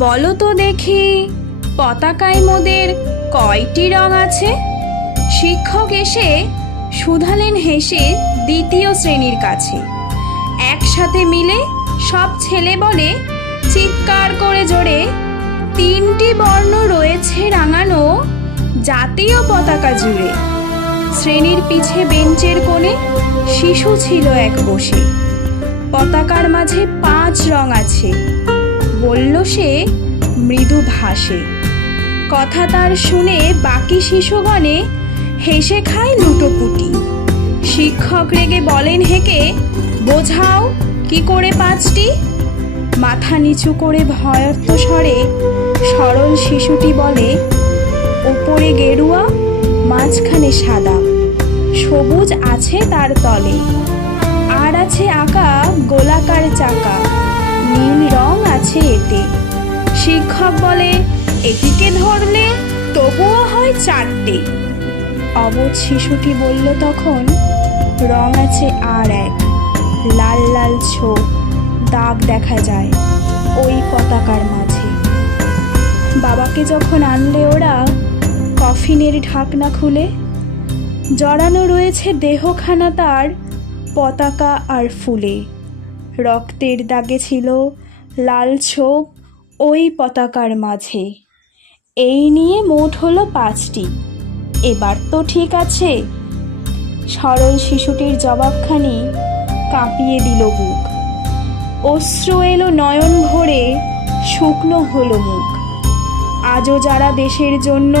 বলো তো দেখি, পতাকায় মোদের কয়টি রং আছে? শিক্ষক এসে শুধালেন হেসে দ্বিতীয় শ্রেণীর কাছে। একসাথে মিলে সব ছেলে বলে চিৎকার করে জোরে, তিনটি বর্ণ রয়েছে রাঙানো জাতীয় পতাকা জুড়ে। শ্রেণীর পিছে বেঞ্চের কোণে শিশু ছিল এক বসে। পতাকার মাঝে 5 রং আছে, বলল সে মৃদু ভাসে। কথা তার শুনে বাকি শিশুগণে হেসে খায় লুটোপুটি। শিক্ষক রেগে বলেন হেঁকে, বোঝাও কি করে 5টি? মাথা নিচু করে ভয়ার্ত স্বরে সরল শিশুটি বলে, ওপরে গেরুয়া, মাঝখানে সাদা, সবুজ আছে তার তলে, আর আছে আঁকা গোলাকার চাকা, নীল রং আছে এতে। শিক্ষক বলে, এটিকে ধরলে তবুও হয় 4টে। অবুঝ শিশুটি বলল তখন, রং আছে আর এক, লাল লাল ছোপ, দাগ দেখা যায় ওই পতাকার মাঝে। বাবাকে যখন আনলে ওরা কফিনের ঢাকনা খুলে, জড়ানো রয়েছে দেহখানা তার পতাকা আর ফুলে। রক্তের দাগে ছিল লাল ছোপ ওই পতাকার মাঝে। এই নিয়ে মোট হলো 5টি, এবার তো ঠিক আছে? সরল শিশুটির জবাবখানি কাঁপিয়ে দিল বুক। অশ্রু এলো নয়ন ভরে, শুকনো হলো মুখ। আজও যারা দেশের জন্য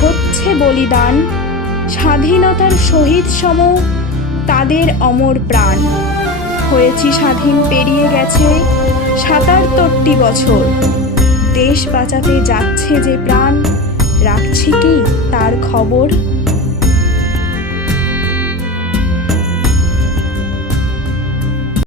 হচ্ছে বলিদান, স্বাধীনতার শহীদ সম তাদের অমর প্রাণ। হয়েছি স্বাধীন, পেরিয়ে গেছে 77টি বছর। দেশ বাঁচাতে যাচ্ছে যে প্রাণ, রাখছি কি তার খবর?